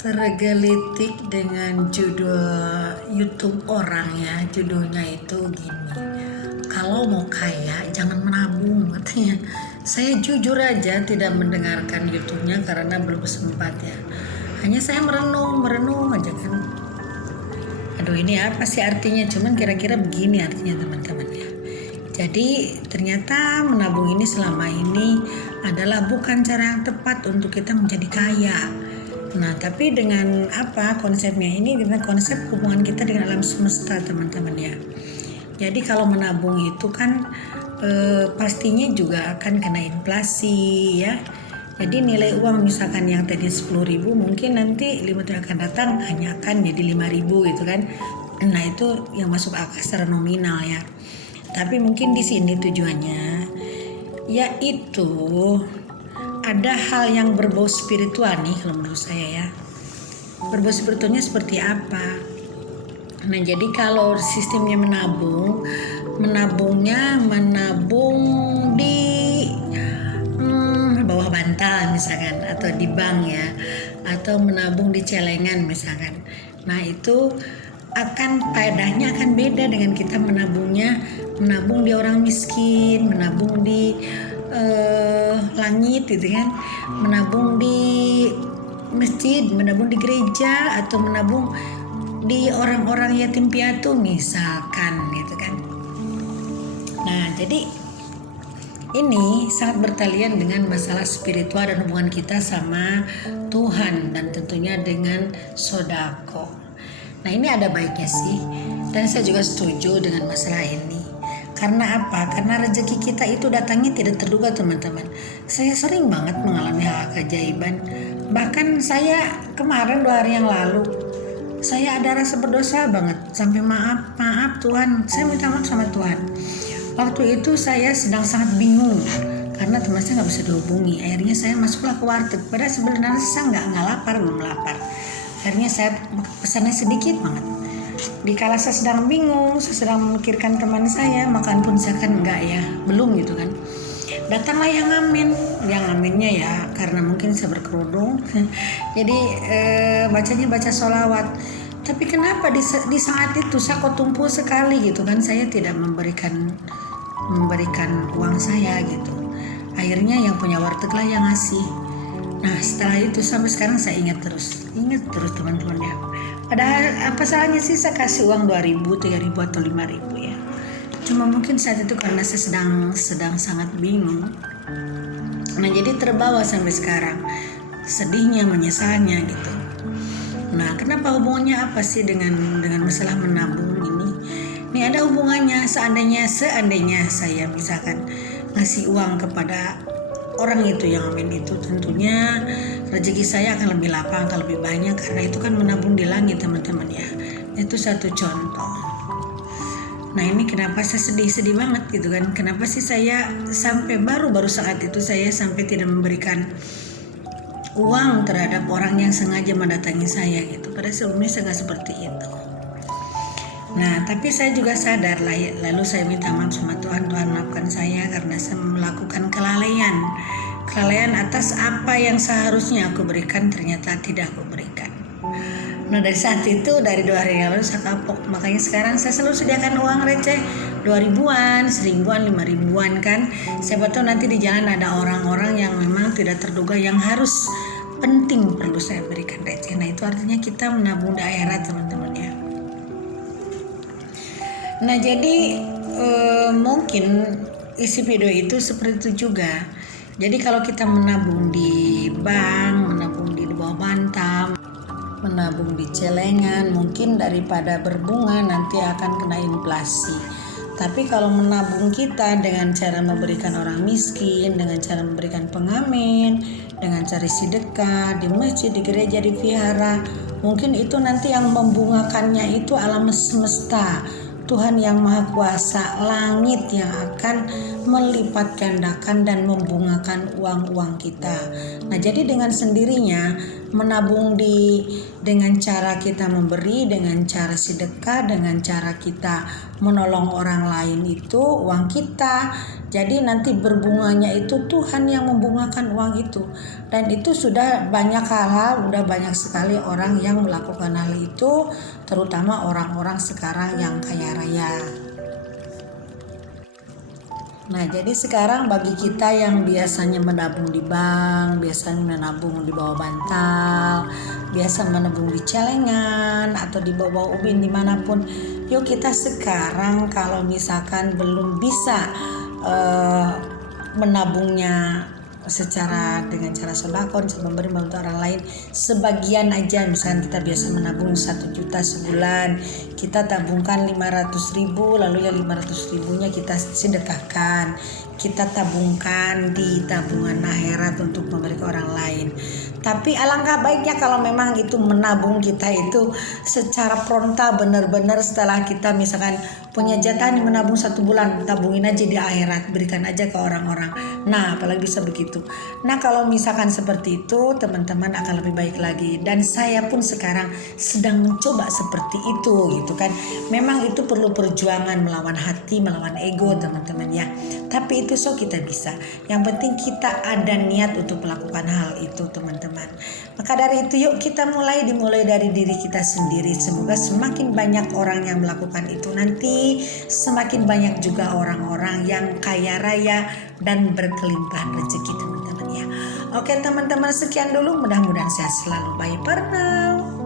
Tergelitik dengan judul YouTube orang ya, judulnya itu gini, kalau mau kaya jangan menabung katanya. Saya jujur aja tidak mendengarkan YouTube-nya karena belum sempat ya, hanya saya merenung aja kan. Aduh, ini apa sih artinya, cuman kira-kira begini artinya teman-teman ya. Jadi ternyata menabung ini selama ini adalah bukan cara yang tepat untuk kita menjadi kaya. Nah, tapi dengan apa konsepnya ini, dengan konsep hubungan kita dengan alam semesta teman-teman ya. Jadi kalau menabung itu kan pastinya juga akan kena inflasi ya. Jadi nilai uang misalkan yang tadi 10.000 mungkin nanti 5 tahun akan datang hanya akan jadi 5.000 gitu kan. Nah, itu yang masuk akal secara nominal ya. Tapi mungkin di sini tujuannya yaitu ada hal yang berbau spiritual nih kalau menurut saya ya. Berbau spiritualnya seperti apa? Nah, jadi kalau sistemnya menabungnya di bawah bantal misalkan, atau di bank ya, atau menabung di celengan misalkan. Nah, itu akan faedahnya akan beda dengan kita menabung di orang miskin, menabung di langit gitu kan, menabung di masjid, menabung di gereja, atau menabung di orang-orang yatim piatu misalkan gitu kan. Nah, jadi ini sangat bertalian dengan masalah spiritual dan hubungan kita sama Tuhan, dan tentunya dengan sodako. Nah, ini ada baiknya sih, dan saya juga setuju dengan masalah ini. Karena apa? Karena rezeki kita itu datangnya tidak terduga teman-teman. Saya sering banget mengalami hal keajaiban. Bahkan saya kemarin 2 hari yang lalu, saya ada rasa berdosa banget. Sampai maaf Tuhan, saya minta maaf sama Tuhan. Waktu itu saya sedang sangat bingung karena teman saya nggak bisa dihubungi. Akhirnya saya masuklah ke warteg. Padahal sebenarnya saya nggak lapar, belum lapar. Akhirnya saya pesannya sedikit banget. Dikala saya sedang bingung, saya sedang memikirkan teman saya, makan pun saya kan enggak ya, belum gitu kan. Datanglah yang ngamennya ya, karena mungkin saya berkerudung, jadi bacanya baca sholawat. Tapi kenapa di saat itu saya kok tumpu sekali gitu kan, saya tidak memberikan uang saya gitu. Akhirnya yang punya warteg lah yang ngasih. Nah, setelah itu sampai sekarang saya ingat terus teman-teman ya. Padahal apa salahnya sih saya kasih uang 2.000, 3.000 atau 5.000 ya. Cuma mungkin saat itu karena saya sedang sangat bingung. Nah, jadi terbawa sampai sekarang, sedihnya, menyesalnya gitu. Nah, kenapa hubungannya apa sih dengan masalah menabung ini? Ini ada hubungannya. Seandainya saya misalkan ngasih uang kepada orang itu yang amin itu, tentunya rezeki saya akan lebih lapang, akan lebih banyak, karena itu kan menabung di langit teman-teman ya. Itu satu contoh. Nah, ini kenapa saya sedih banget gitu kan. Kenapa sih saya sampai baru saat itu saya sampai tidak memberikan uang terhadap orang yang sengaja mendatangi saya gitu. Padahal sebelumnya saya nggak seperti itu. Nah, tapi saya juga sadar lah, lalu saya minta maaf sama Tuhan maafkan saya karena saya melakukan kelalaian atas apa yang seharusnya aku berikan, ternyata tidak aku berikan. Nah, dari saat itu, dari 2 hari yang lalu saya kapok. Makanya sekarang saya selalu sediakan uang receh 2.000-an, 1.000-an, 5.000-an kan. Siapa tahu nanti di jalan ada orang-orang yang memang tidak terduga yang harus penting perlu saya berikan receh. Nah, itu artinya kita menabung di akhirat teman-teman ya. Nah, jadi mungkin isi video itu seperti itu juga. Jadi kalau kita menabung di bank, menabung di bawah bantal, menabung di celengan, mungkin daripada berbunga nanti akan kena inflasi. Tapi kalau menabung kita dengan cara memberikan orang miskin, dengan cara memberikan pengamen, dengan cara sedekah di masjid, di gereja, di vihara, mungkin itu nanti yang membungakannya itu alam semesta, Tuhan yang Maha Kuasa, langit yang akan melipat gandakan dan membungakan uang-uang kita. Nah, jadi dengan sendirinya menabung dengan cara kita memberi, dengan cara sedekah, dengan cara kita menolong orang lain itu uang kita. Jadi nanti berbunganya itu Tuhan yang membungakan uang itu. Dan itu sudah banyak hal, udah banyak sekali orang yang melakukan hal itu, terutama orang-orang sekarang yang kaya raya. Nah, jadi sekarang bagi kita yang biasanya menabung di bank, biasanya menabung di bawah bantal, biasa menabung di celengan atau di bawah ubin dimanapun, yuk kita sekarang kalau misalkan belum bisa menabungnya dengan cara sedekah, memberi bantu orang lain, sebagian aja. Misalnya kita biasa menabung 1 juta sebulan, kita tabungkan 500.000, lalu ya 500.000-nya kita sedekahkan, kita tabungkan di tabungan akhirat untuk memberi ke orang lain. Tapi alangkah baiknya kalau memang itu menabung kita itu secara frontal, benar-benar setelah kita misalkan punya jatah nih menabung 1 bulan, tabungin aja di akhirat, berikan aja ke orang-orang. Nah, apalagi bisa begitu. Nah, kalau misalkan seperti itu, teman-teman akan lebih baik lagi. Dan saya pun sekarang sedang mencoba seperti itu gitu kan. Memang itu perlu perjuangan melawan hati, melawan ego, teman-teman ya. Tapi itu kita bisa. Yang penting kita ada niat untuk melakukan hal itu, teman-teman. Maka dari itu yuk kita dimulai dari diri kita sendiri. Semoga semakin banyak orang yang melakukan itu nanti, semakin banyak juga orang-orang yang kaya raya dan berkelimpahan rezeki, teman-teman ya. Oke teman-teman, sekian dulu, mudah-mudahan sehat selalu. Bye for now.